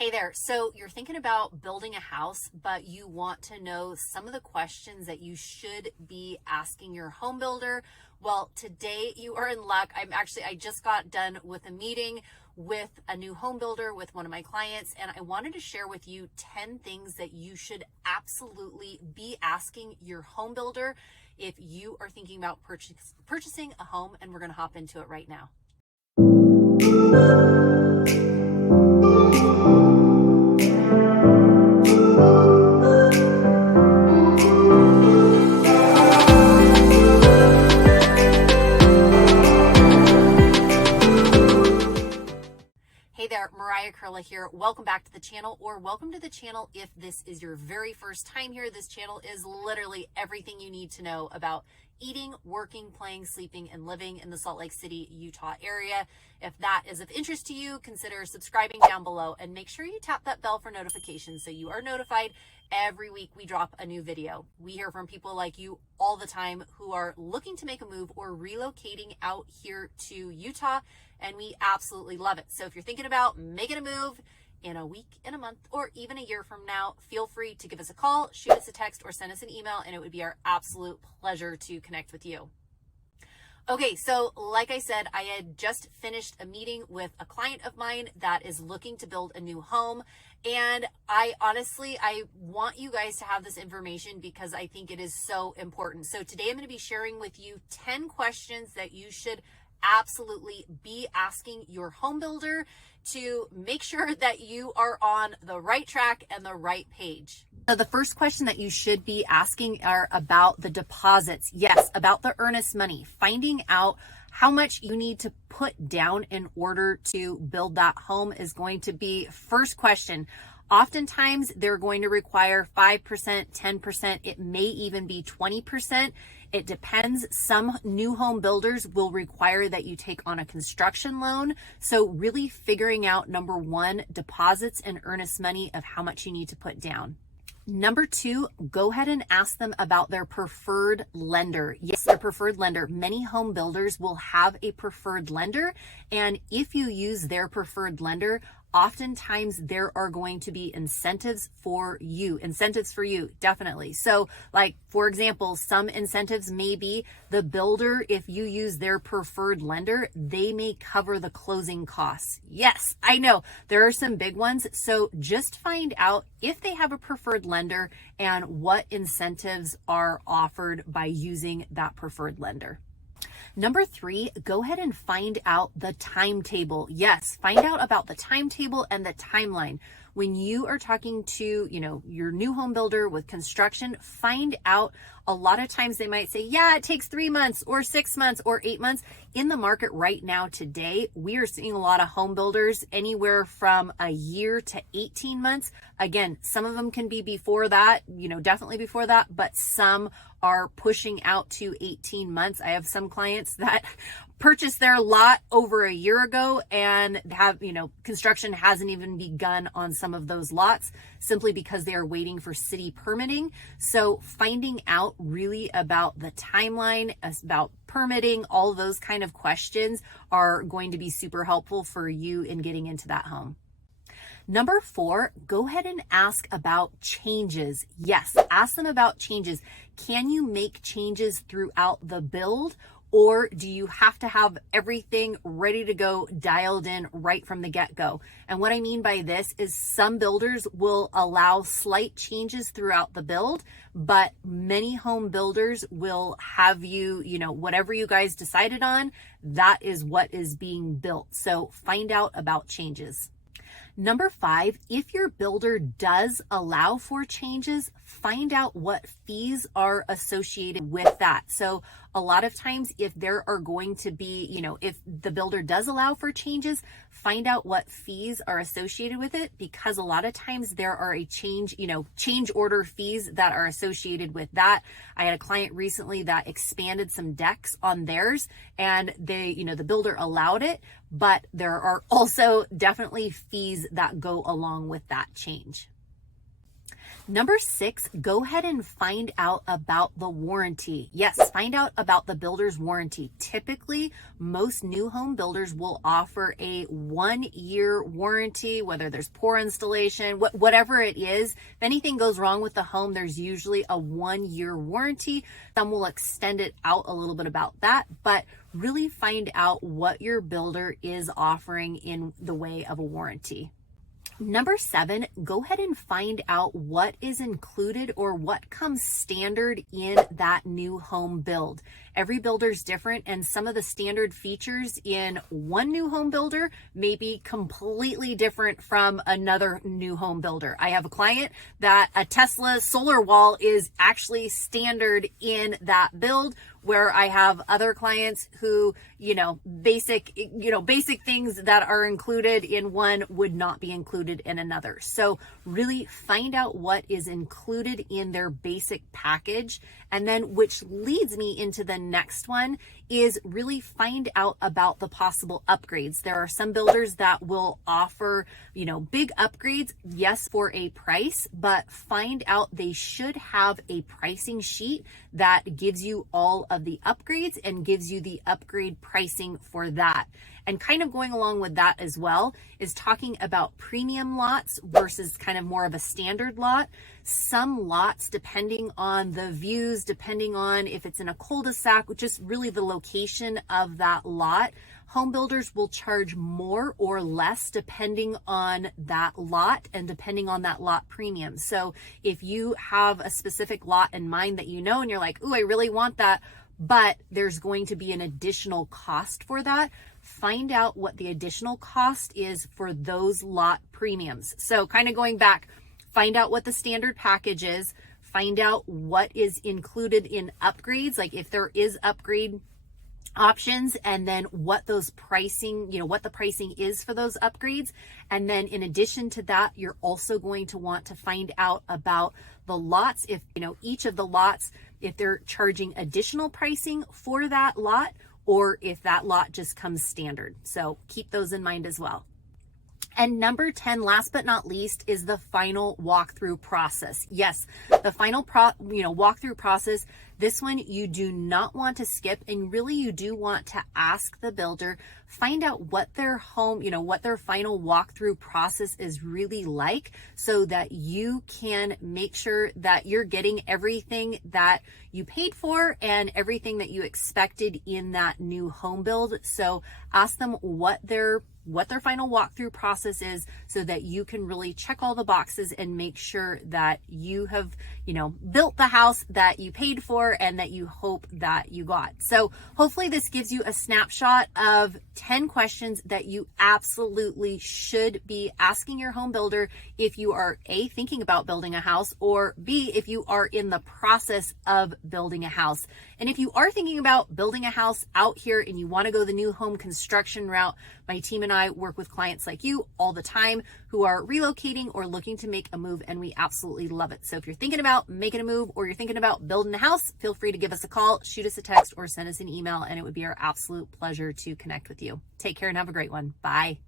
Hey there. So you're thinking about building a house, but you want to know some of the questions that you should be asking your home builder. Well, today you are in luck. I just got done with a meeting with a new home builder with one of my clients, and I wanted to share with you 10 things that you should absolutely be asking your home builder if you are thinking about purchasing a home, and we're going to hop into it right now. Hey there, Mariah, Koehle here. Welcome back to the channel, or welcome to the channel if this is your very first time here. This channel is literally everything you need to know about eating, working, playing, sleeping, and living in the Salt Lake City, Utah area. If that is of interest to you, consider subscribing down below and make sure you tap that bell for notifications so you are notified every week we drop a new video. We hear from people like you all the time who are looking to make a move or relocating out here to Utah, and we absolutely love it. So if you're thinking about making a move in a week, in a month, or even a year from now, feel free to give us a call, shoot us a text, or send us an email, and it would be our absolute pleasure to connect with you. Okay, so like I said, I had just finished a meeting with a client of mine that is looking to build a new home. And I want you guys to have this information because I think it is so important. So today I'm going to be sharing with you 10 questions that you should absolutely be asking your home builder to make sure that you are on the right track and the right page. So the first question that you should be asking are about the deposits. Yes, about the earnest money, finding out how much you need to put down in order to build that home is going to be first question. Oftentimes they're going to require 5%, 10%. It may even be 20%. It depends. Some new home builders will require that you take on a construction loan. So really figuring out, number one, deposits and earnest money of how much you need to put down. Number two, go ahead and ask them about their preferred lender. Yes, their preferred lender. Many home builders will have a preferred lender. And if you use their preferred lender, oftentimes there are going to be incentives for you, definitely. So like, for example, some incentives may be the builder, if you use their preferred lender, they may cover the closing costs. Yes, I know there are some big ones. So just find out if they have a preferred lender and what incentives are offered by using that preferred lender. Number three, go ahead and find out the timetable. Yes, find out about the timetable and the timeline. When you are talking to, your new home builder with construction, find out. A lot of times they might say, yeah, it takes 3 months or 6 months or 8 months. In the market right now today, we are seeing a lot of home builders anywhere from a year to 18 months. Again, some of them can be before that, definitely before that, but some are pushing out to 18 months. I have some clients that purchased their lot over a year ago and have, construction hasn't even begun on some of those lots simply because they are waiting for city permitting. So finding out really about the timeline, about permitting, all those kind of questions are going to be super helpful for you in getting into that home. Number four, go ahead and ask about changes. Yes, ask them about changes. Can you make changes throughout the build? Or do you have to have everything ready to go, dialed in right from the get-go? And what I mean by this is some builders will allow slight changes throughout the build, but many home builders will have you, whatever you guys decided on, that is what is being built. So find out about changes. Number five, if your builder does allow for changes, find out what fees are associated with that. So a lot of times if there are going to be, if the builder does allow for changes, find out what fees are associated with it, because a lot of times there are change order fees that are associated with that. I had a client recently that expanded some decks on theirs and the builder allowed it, but there are also definitely fees that go along with that change. Number 6, go ahead and find out about the warranty. Yes, find out about the builder's warranty. Typically, most new home builders will offer a 1-year warranty, whether there's poor installation, whatever it is. If anything goes wrong with the home, there's usually a 1-year warranty. Some will extend it out a little bit about that, but really find out what your builder is offering in the way of a warranty. Number 7, go ahead and find out what is included or what comes standard in that new home build. Every builder's different, and some of the standard features in one new home builder may be completely different from another new home builder. I have a client that a Tesla solar wall is actually standard in that build, where I have other clients who, basic things that are included in one would not be included in another. So really find out what is included in their basic package. And then, which leads me into the next one, is really find out about the possible upgrades. There are some builders that will offer, big upgrades, yes, for a price, but find out they should have a pricing sheet that gives you all of the upgrades and gives you the upgrade pricing for that. And kind of going along with that as well is talking about premium lots versus kind of more of a standard lot. Some lots, depending on the views, depending on if it's in a cul-de-sac, just really the location of that lot, home builders will charge more or less depending on that lot and depending on that lot premium. So if you have a specific lot in mind that and you're like, ooh, I really want that, but there's going to be an additional cost for that, find out what the additional cost is for those lot premiums. So kind of going back, find out what the standard package is, find out what is included in upgrades, like if there is upgrade options, and then what those pricing, what the pricing is for those upgrades. And then in addition to that, you're also going to want to find out about the lots, if, each of the lots, if they're charging additional pricing for that lot, or if that lot just comes standard. So keep those in mind as well. And number 10, last but not least, is the final walkthrough process. Yes, the final walkthrough process. This one you do not want to skip, and really you do want to ask the builder, find out what their home, what their final walkthrough process is really like, so that you can make sure that you're getting everything that you paid for and everything that you expected in that new home build. So ask them what their final walkthrough process is, so that you can really check all the boxes and make sure that you have, built the house that you paid for and that you hope that you got. So hopefully this gives you a snapshot of 10 questions that you absolutely should be asking your home builder if you are A, thinking about building a house, or B, if you are in the process of building a house. And if you are thinking about building a house out here and you want to go the new home construction route, my team and I work with clients like you all the time who are relocating or looking to make a move, and we absolutely love it. So if you're thinking about making a move or you're thinking about building a house, feel free to give us a call, shoot us a text, or send us an email, and it would be our absolute pleasure to connect with you. Take care and have a great one. Bye.